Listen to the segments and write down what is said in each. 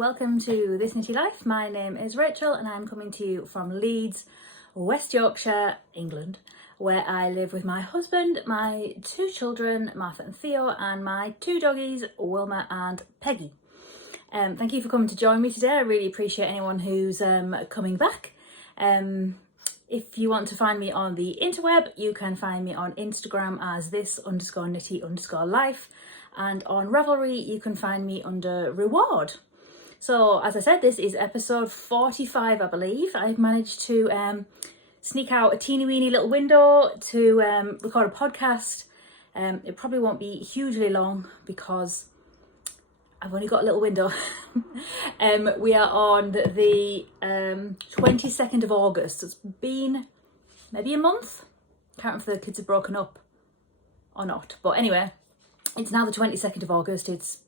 welcome to This Knitty Life. My name is Rachel and I'm coming to you from Leeds, West Yorkshire, England, where I live with my husband, my two children, Martha and Theo, and my two doggies, Wilma and Peggy. Thank you for coming to join me today. I really appreciate anyone who's coming back. If you want to find me on the interweb, you can find me on Instagram as this_knitty_life, and on Ravelry you can find me under Reward. So as I said, this is episode 45, I believe. I've managed to sneak out a teeny weeny little window to record a podcast. It probably won't be hugely long because I've only got a little window. We are on the 22nd of August. It's been maybe a month. Can't remember if the kids have broken up or not. But anyway, it's now the 22nd of August. It's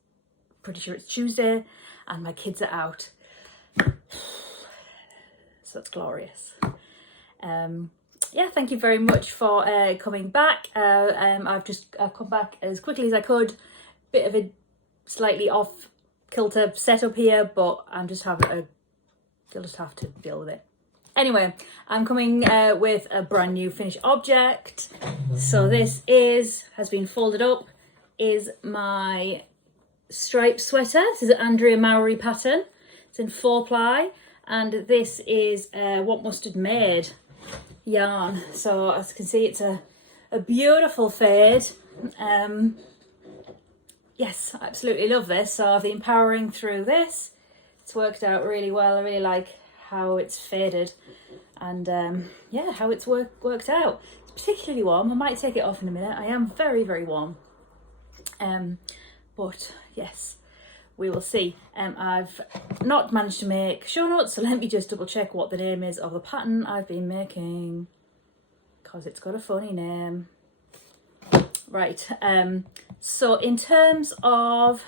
pretty sure it's Tuesday and my kids are out. So it's glorious. Yeah, thank you very much for coming back. I've come back as quickly as I could. Bit of a slightly off kilter setup here, but you'll just have to deal with it. Anyway, I'm coming with a brand new finished object. So this has been folded up, is my striped sweater. This is an Andrea Mowry pattern. It's in 4-ply, and this is What Mustard Made yarn. So as you can see, it's a beautiful fade. Yes, I absolutely love this. So I've been powering through this. It's worked out really well. I really like how it's faded and yeah, how it's worked out. It's particularly warm. I might take it off in a minute. I am very, very warm. But yes, we will see. I've not managed to make show notes, so let me just double check what the name is of the pattern I've been making, because it's got a funny name. Right, so in terms of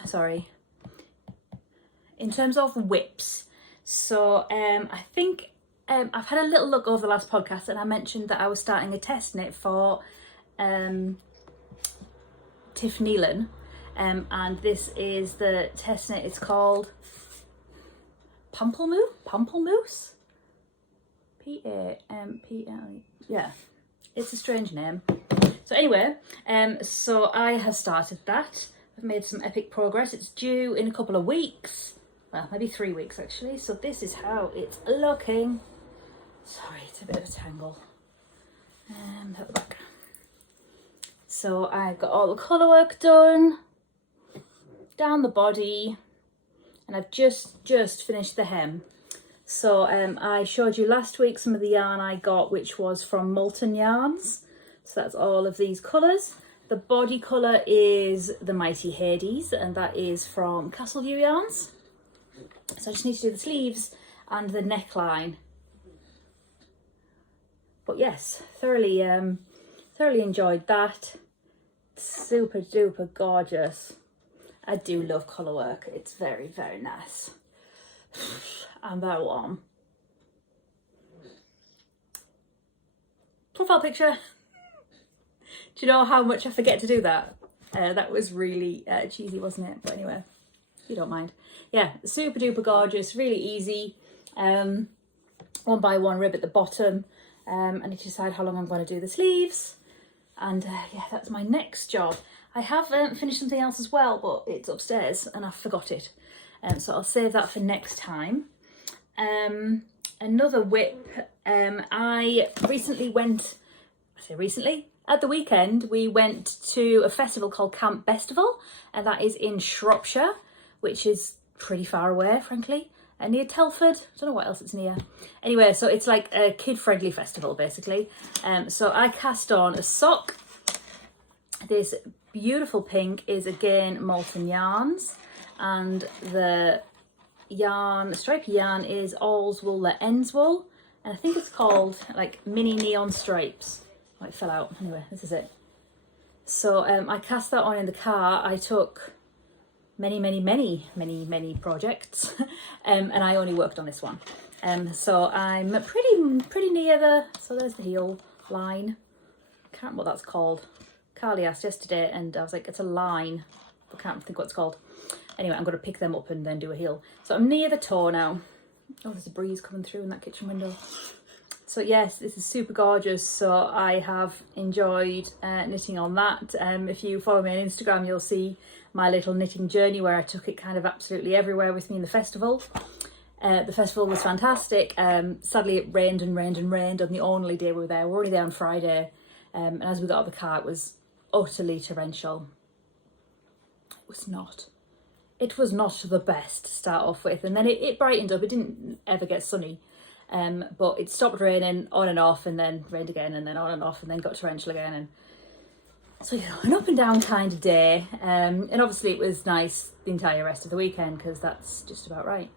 whips, so I think I've had a little look over the last podcast and I mentioned that I was starting a test knit for Tiff Nealon, and this is the test knit. It's called Pamplemousse? P-A-M-P-L-E, yeah, it's a strange name. So anyway, so I have started that. I've made some epic progress. It's due in a couple of weeks. Well, maybe 3 weeks actually. So this is how it's looking. Sorry, it's a bit of a tangle. At the back. So I've got all the colour work done. Down the body. And I've just finished the hem. So I showed you last week some of the yarn I got, which was from Molten Yarns. So that's all of these colours. The body colour is the Mighty Hades, and that is from Castleview Yarns. So I just need to do the sleeves and the neckline. But yes, thoroughly enjoyed that. Super duper gorgeous. I do love colour work. It's very, very nice. And very warm. Profile picture. Do you know how much I forget to do that? That was really cheesy, wasn't it? But anyway, if you don't mind. Yeah, super duper gorgeous, really easy. 1 by 1 rib at the bottom. I need to decide how long I'm going to do the sleeves. And yeah, that's my next job. I have finished something else as well, but it's upstairs and I forgot it. So I'll save that for next time. Another whip. I recently at the weekend, we went to a festival called Camp Bestival, and that is in Shropshire, which is pretty far away, frankly, near Telford. I don't know what else it's near. Anyway, so it's like a kid-friendly festival, basically. So I cast on a sock. This beautiful pink is again Molten Yarns, and the stripy yarn is All's Wool That Ends Wool, and I think it's called like Mini Neon Stripes. Oh, it fell out. Anyway, this is it. So I cast that on in the car. I took many projects and I only worked on this one. So I'm pretty near so there's the heel line. I can't remember what that's called. Carly asked yesterday and I was like, it's a line. I can't think what it's called. Anyway, I'm going to pick them up and then do a heel. So I'm near the toe now. Oh, there's a breeze coming through in that kitchen window. So yes, this is super gorgeous. So I have enjoyed knitting on that. If you follow me on Instagram, you'll see my little knitting journey where I took it kind of absolutely everywhere with me in the festival. The festival was fantastic. Sadly, it rained and rained and rained on the only day we were there. We were only there on Friday. And as we got out of the car, it was utterly torrential. It was not the best to start off with. And then it brightened up. It didn't ever get sunny. But it stopped raining on and off, and then rained again, and then on and off, and then got torrential again. And so, an up and down kind of day. And obviously it was nice the entire rest of the weekend, because that's just about right.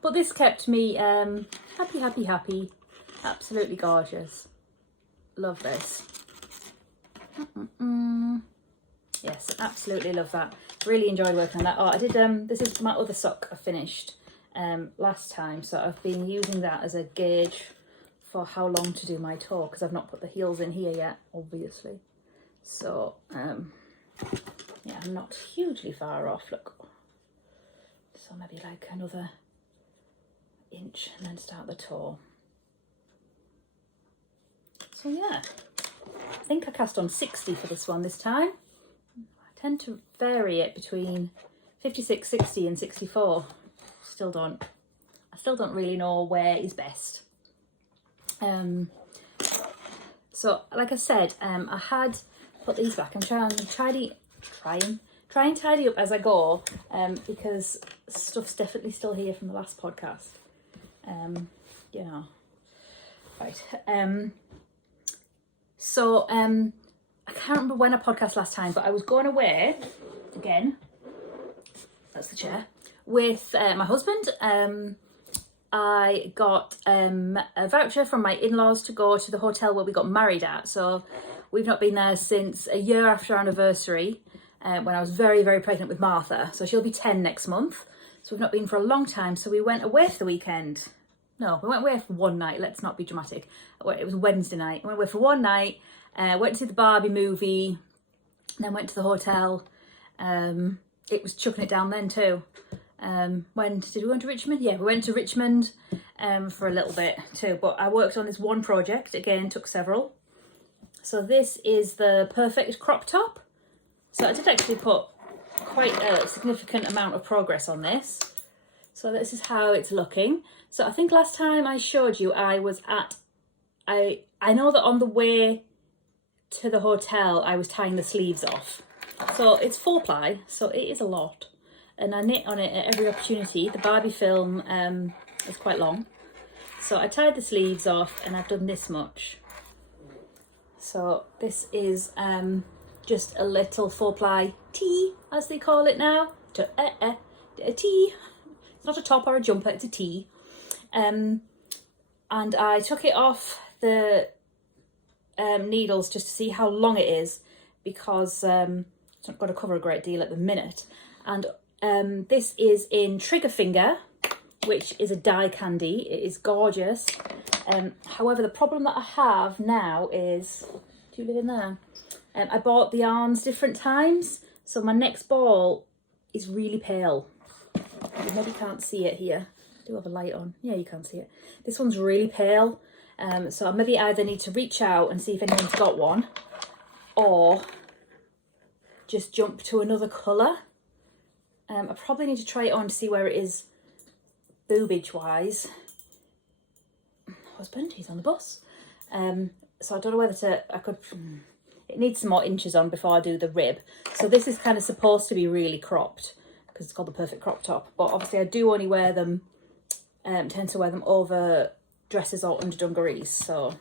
But this kept me happy, happy, happy. Absolutely gorgeous. Love this. Yes, absolutely love that. Really enjoyed working on that. Oh, I did, this is my other sock I finished last time. So I've been using that as a gauge for how long to do my toe, because I've not put the heels in here yet, obviously. So, yeah, I'm not hugely far off, look. So maybe like another inch and then start the toe. So yeah, I think I cast on 60 for this one this time. I tend to vary it between 56, 60 and 64. I still don't really know where is best. So like I said, I had put these back. I'm trying and tidy up as I go, because stuff's definitely still here from the last podcast. You know, right. So I can't remember when I podcast last time, but I was going away again. That's the chair with my husband. I got a voucher from my in-laws to go to the hotel where we got married at. So we've not been there since a year after our anniversary, when I was very, very pregnant with Martha. So she'll be 10 next month. So we've not been for a long time. So we went away for the weekend. No, we went away for one night. Let's not be dramatic. It was Wednesday night. We went away for one night, went to see the Barbie movie, then went to the hotel. It was chucking it down then too. When did we go to Richmond? Yeah, we went to Richmond for a little bit too. But I worked on this one project, again, took several. So this is the perfect crop top. So I did actually put quite a significant amount of progress on this. So this is how it's looking. So I think last time I showed you, I know that on the way to the hotel, I was tying the sleeves off. So it's 4-ply, so it is a lot. And I knit on it at every opportunity. The Barbie film is quite long. So I tied the sleeves off and I've done this much. So this is just a little 4-ply tee, as they call it now. A tee. It's not a top or a jumper, it's a tee. And I took it off the needles just to see how long it is, because it's not going to cover a great deal at the minute. And this is in Trigger Finger, which is a die candy. It is gorgeous. However, the problem that I have now is, do you live in there? I bought the yarns different times, so my next ball is really pale. You maybe can't see it here. I do have a light on. Yeah, you can't see it. This one's really pale. So I maybe either need to reach out and see if anyone's got one, or just jump to another colour. I probably need to try it on to see where it is boobage wise. Husband, he's on the bus. So I don't know whether it needs some more inches on before I do the rib. So this is kind of supposed to be really cropped, because it's called the perfect crop top. But obviously I do only wear them, tend to wear them over dresses or under dungarees. So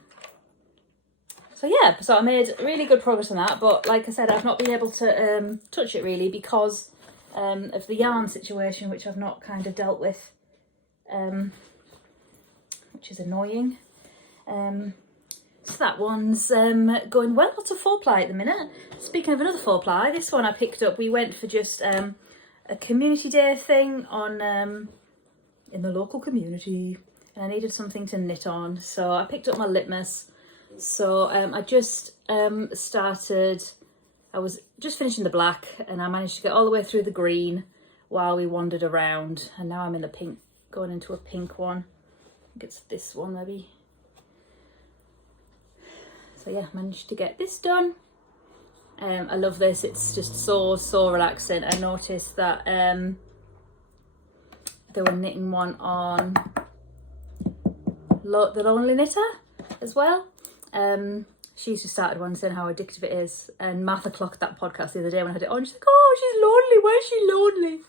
yeah, so I made really good progress on that. But like I said, I've not been able to touch it really because of the yarn situation, which I've not kind of dealt with, which is annoying. So that one's going well. Lots of 4-ply at the minute. Speaking of another 4-ply, this one I picked up. We went for just a community day thing on in the local community, and I needed something to knit on, so I picked up my Litmus. So I just started. I was just finishing the black, and I managed to get all the way through the green while we wandered around. And now I'm in the pink, going into a pink one. I think it's this one maybe. So yeah, managed to get this done. I love this. It's just so relaxing. I noticed that they were knitting one on The Lonely Knitter as well. She's just started one saying how addictive it is, and Martha clocked that podcast the other day when I had it on. She's like, oh, she's lonely, why is she lonely?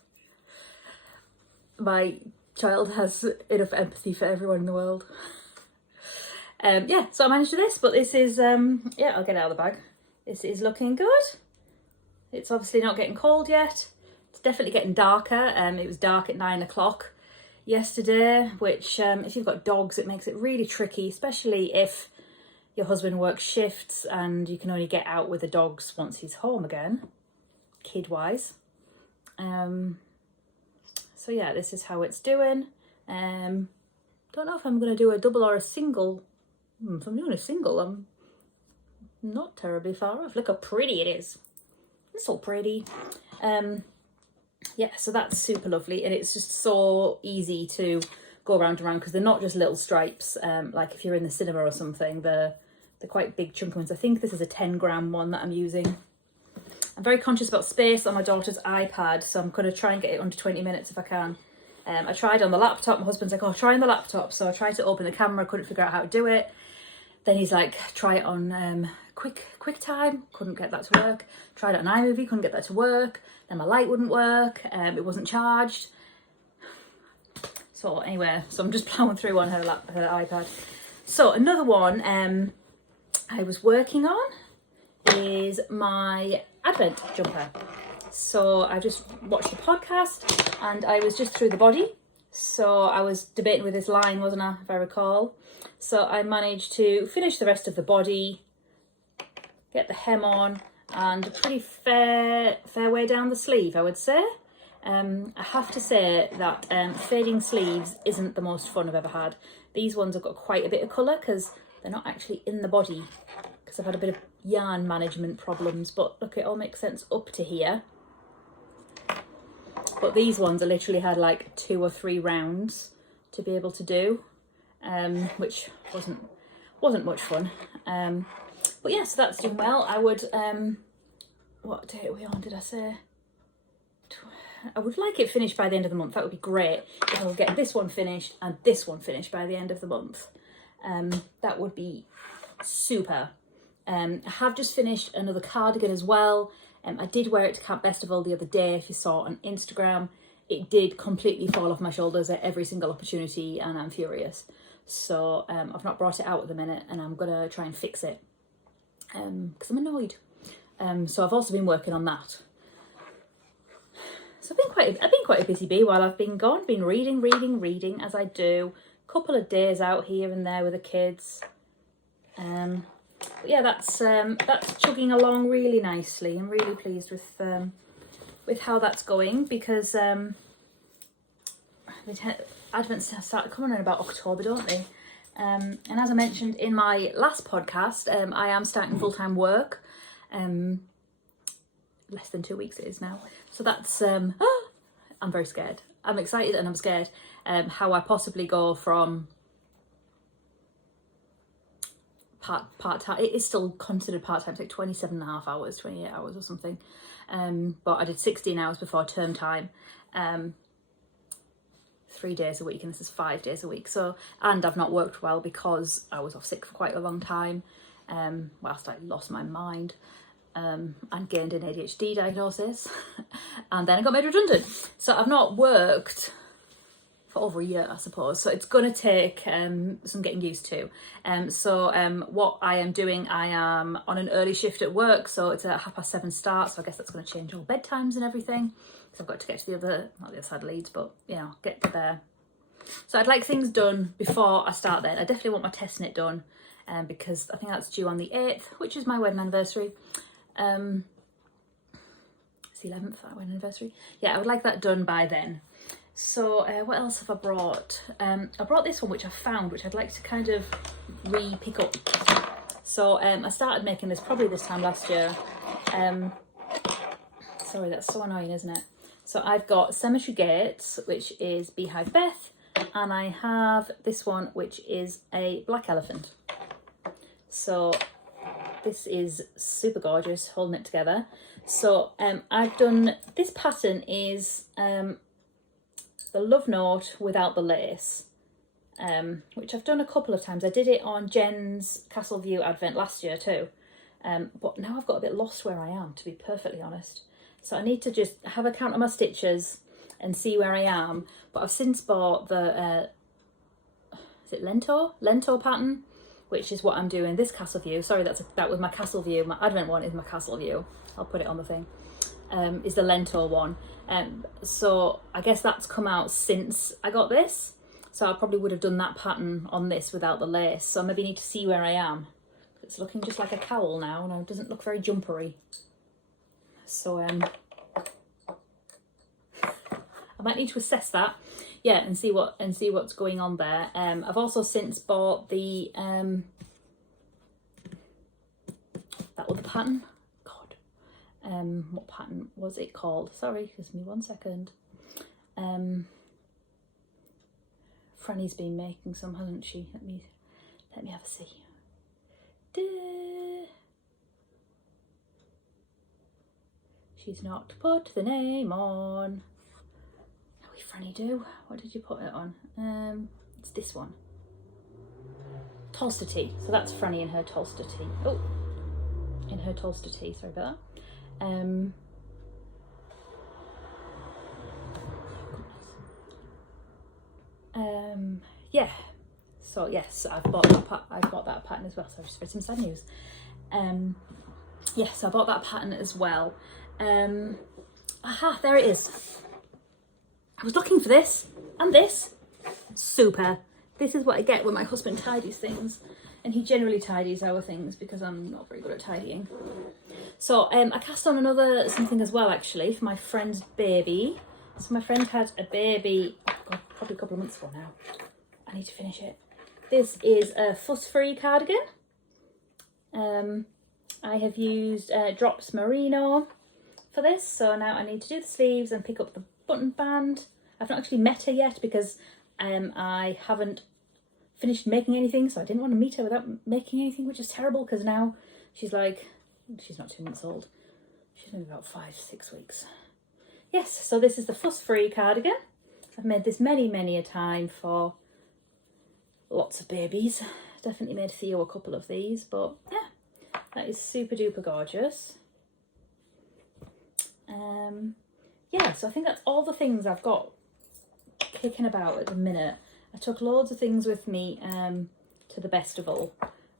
My child has enough empathy for everyone in the world. Yeah, so I managed to do this, but this is yeah, I'll get it out of the bag. This is looking good. It's obviously not getting cold yet. It's definitely getting darker. It was dark at 9 o'clock yesterday, which if you've got dogs, it makes it really tricky, especially if your husband works shifts and you can only get out with the dogs once he's home again, kid-wise. So yeah, this is how it's doing. Don't know if I'm going to do a double or a single. If I'm doing a single, I'm not terribly far off. Look how pretty it is. It's so pretty. Yeah, so that's super lovely, and it's just so easy to go around and around because they're not just little stripes. Like if you're in the cinema or something, they're quite big chunky ones. I think this is a 10-gram one that I'm using. I'm very conscious about space on my daughter's iPad, so I'm going to try and get it under 20 minutes if I can. I tried on the laptop. My husband's like, oh, try on the laptop. So I tried to open the camera, couldn't figure out how to do it. Then he's like, try it on QuickTime, couldn't get that to work. Tried it on iMovie, couldn't get that to work. Then my light wouldn't work, it wasn't charged. So anyway, so I'm just plowing through on her iPad. So another one I was working on is my Advent jumper. So I just watched the podcast and I was just through the body. So I was debating with this line, wasn't I, if I recall. So I managed to finish the rest of the body, get the hem on, and a pretty fair way down the sleeve, I would say. I have to say that fading sleeves isn't the most fun I've ever had. These ones have got quite a bit of colour because they're not actually in the body, because I've had a bit of yarn management problems. But look, it all makes sense up to here. But these ones I literally had like 2 or 3 rounds to be able to do, which wasn't much fun. But yeah, so that's doing well. I would, what date are we on, did I say? I would like it finished by the end of the month. That would be great. If I would get this one finished and this one finished by the end of the month. That would be super. I have just finished another cardigan as well. I did wear it to Camp Festival the other day, if you saw on Instagram. It did completely fall off my shoulders at every single opportunity and I'm furious. So I've not brought it out at the minute and I'm going to try and fix it because I'm annoyed. So I've also been working on that. So I've been quite a busy bee while I've been gone. Been reading as I do. Couple of days out here and there with the kids. But yeah, that's chugging along really nicely. I'm really pleased with how that's going because Advent's started coming in about October, don't they? And as I mentioned in my last podcast, I am starting full-time work. Less than 2 weeks it is now. So that's, I'm very scared. I'm excited and I'm scared how I possibly go from part-time. It is still considered part-time. It's like 27.5 hours, 28 hours or something. But I did 16 hours before term time. 3 days a week, and this is 5 days a week. So, and I've not worked well because I was off sick for quite a long time, whilst I lost my mind, and gained an ADHD diagnosis, and then I got made redundant. So I've not worked for over a year, I suppose. So it's going to take some getting used to. What I am doing, I am on an early shift at work, so it's a 7:30 start. So I guess that's going to change all bedtimes and everything. So I've got to get to not the other side of Leeds, but you know, get there. So I'd like things done before I start then. I definitely want my test knit done, because I think that's due on the 8th, which is my wedding anniversary. It's the 11th, our wedding anniversary. Yeah, I would like that done by then. So what else have I brought? I brought this one, which I found, which I'd like to kind of re-pick up. So I started making this probably this time last year. Sorry, that's so annoying, isn't it? So I've got Cemetery Gates, which is Beehive Beth, and I have this one, which is a black elephant. So this is super gorgeous, holding it together. So I've done, this pattern is the Love Note without the lace, which I've done a couple of times. I did it on Jen's Castle View Advent last year too, but now I've got a bit lost where I am, to be perfectly honest. So I need to just have a count of my stitches and see where I am. But I've since bought the, is it Lento pattern, which is what I'm doing this Castle View. Sorry, that was my Castle View. My Advent one is my Castle View. I'll put it on the thing. Is the Lento one. So I guess that's come out since I got this. So I probably would have done that pattern on this without the lace. So maybe I need to see where I am. It's looking just like a cowl now, and it doesn't look very jumpery. So I might need to assess that, yeah, and see what's going on there. I've also since bought the that other pattern. God, what pattern was it called? Sorry, give me 1 second. Franny's been making some, hasn't she? Let me have a see. She's not put the name on. Franny do? What did you put it on? It's this one. Tolster Tea. So that's Franny in her Tolster Tea. Oh, in her Tolster Tea. Sorry about that. Yeah. So yes, I've bought that pattern as well. So I just read some sad news. Yes, I bought that pattern as well. Aha, there it is. I was looking for this and this. Super. This is what I get when my husband tidies things, and he generally tidies our things because I'm not very good at tidying. So I cast on another something as well, actually, for my friend's baby. So my friend had a baby, probably a couple of months ago now. I need to finish it. This is a fuss-free cardigan. I have used Drops Merino for this, so now I need to do the sleeves and pick up the button band. I've not actually met her yet because I haven't finished making anything, so I didn't want to meet her without making anything, which is terrible because now she's like, she's not 2 months old. She's maybe about 5-6 weeks. Yes, so this is the fuss-free cardigan. I've made this many a time for lots of babies. Definitely made Theo a couple of these, but yeah, that is super duper gorgeous. Yeah, so I think that's all the things I've got kicking about at the minute. I took loads of things with me to the festival,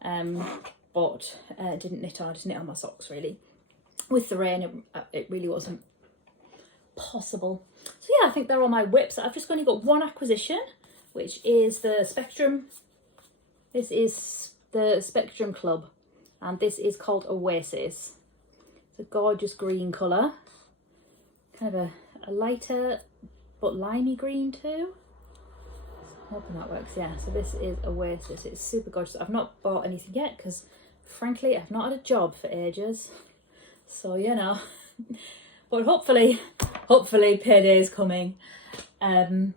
but didn't knit on. I just knit on my socks really. With the rain, it really wasn't possible. So yeah, I think they're all my whips. I've just only got one acquisition, which is the Spectrum. This is the Spectrum Club, and this is called Oasis. It's a gorgeous green colour. Kind of a lighter but limey green too. I'm hoping that works. Yeah, so this is Oasis. It's super gorgeous. I've not bought anything yet because frankly I've not had a job for ages, so you know. But hopefully payday's coming. But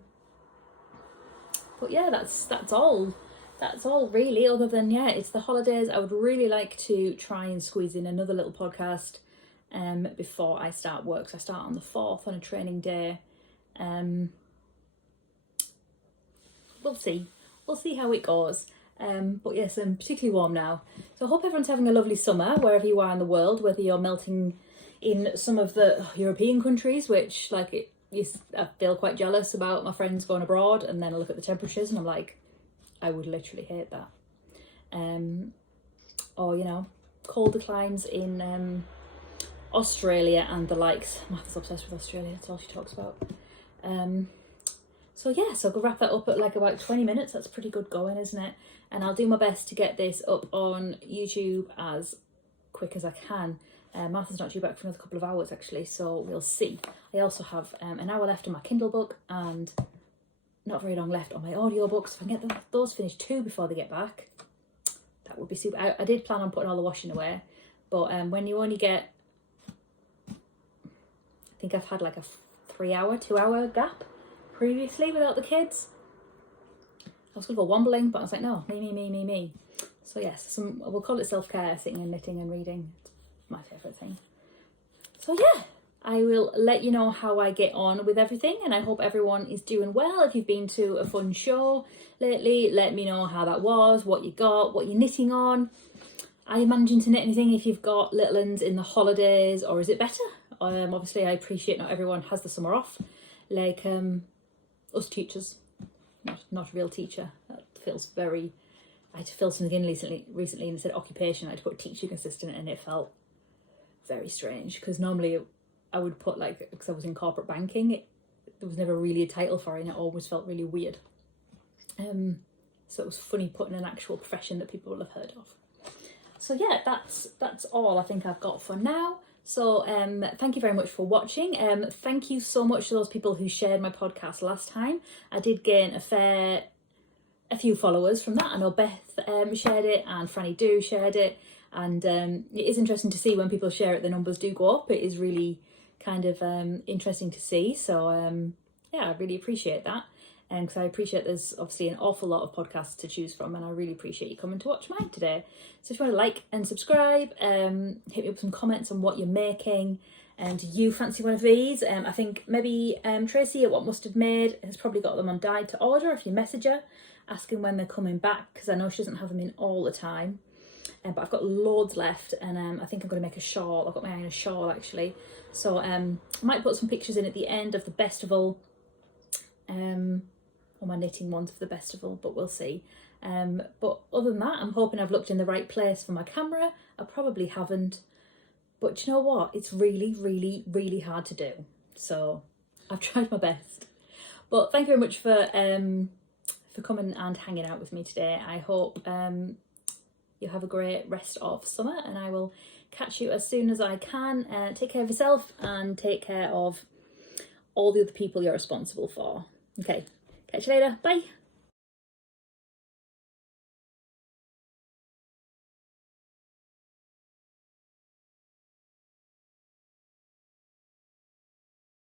yeah, that's all really, other than, yeah, it's the holidays. I would really like to try and squeeze in another little podcast before I start work. So I start on the 4th on a training day. We'll see how it goes. But yes, I'm particularly warm now. So I hope everyone's having a lovely summer wherever you are in the world, whether you're melting in some of the European countries, which I feel quite jealous about my friends going abroad, and then I look at the temperatures and I'm like, I would literally hate that. Or, you know, colder climes in Australia and the likes. Martha's obsessed with Australia, that's all she talks about. So yeah, so I'll wrap that up at like about 20 minutes. That's pretty good going, isn't it? And I'll do my best to get this up on YouTube as quick as I can. Martha's not due back for another couple of hours actually, so we'll see. I also have an hour left on my Kindle book and not very long left on my audiobooks. If I can get those finished too before they get back, that would be super. I did plan on putting all the washing away, but when you only get, I think I've had like a 3-hour, 2-hour gap previously without the kids. I was going to go wombling, but I was like, no, me. So yes, we'll call it self-care, sitting and knitting and reading. It's my favourite thing. So yeah, I will let you know how I get on with everything, and I hope everyone is doing well. If you've been to a fun show lately, let me know how that was, what you got, what you're knitting on. Are you managing to knit anything if you've got little ones in the holidays, or is it better? Obviously, I appreciate not everyone has the summer off, like us teachers. Not a real teacher. That feels very... I had to fill something in recently and it said occupation. I had to put teaching assistant, and it felt very strange, because normally I would put, like, because I was in corporate banking, there was never really a title for it, and it always felt really weird. So it was funny putting an actual profession that people will have heard of. So yeah, that's all I think I've got for now. So thank you very much for watching. Thank you so much to those people who shared my podcast last time. I did gain a few followers from that. I know Beth shared it, and Franny Do shared it, and it is interesting to see when people share it, the numbers do go up. It is really kind of interesting to see. So yeah, I really appreciate that. Because I appreciate there's obviously an awful lot of podcasts to choose from, and I really appreciate you coming to watch mine today. So if you want to like and subscribe, hit me up with some comments on what you're making, and do you fancy one of these? I think maybe Tracy at What Mustard Made has probably got them on Dyed to order. If you message her asking when they're coming back, because I know she doesn't have them in all the time, but I've got loads left, and I think I'm going to make a shawl. I've got my eye on a shawl actually, so I might put some pictures in at the end of the Bestival, or my knitting ones of the Bestival, but we'll see. But other than that, I'm hoping I've looked in the right place for my camera. I probably haven't, but you know what? It's really hard to do. So I've tried my best. But thank you very much for coming and hanging out with me today. I hope you have a great rest of summer, and I will catch you as soon as I can. Take care of yourself, and take care of all the other people you're responsible for. Okay, catch you later. Bye.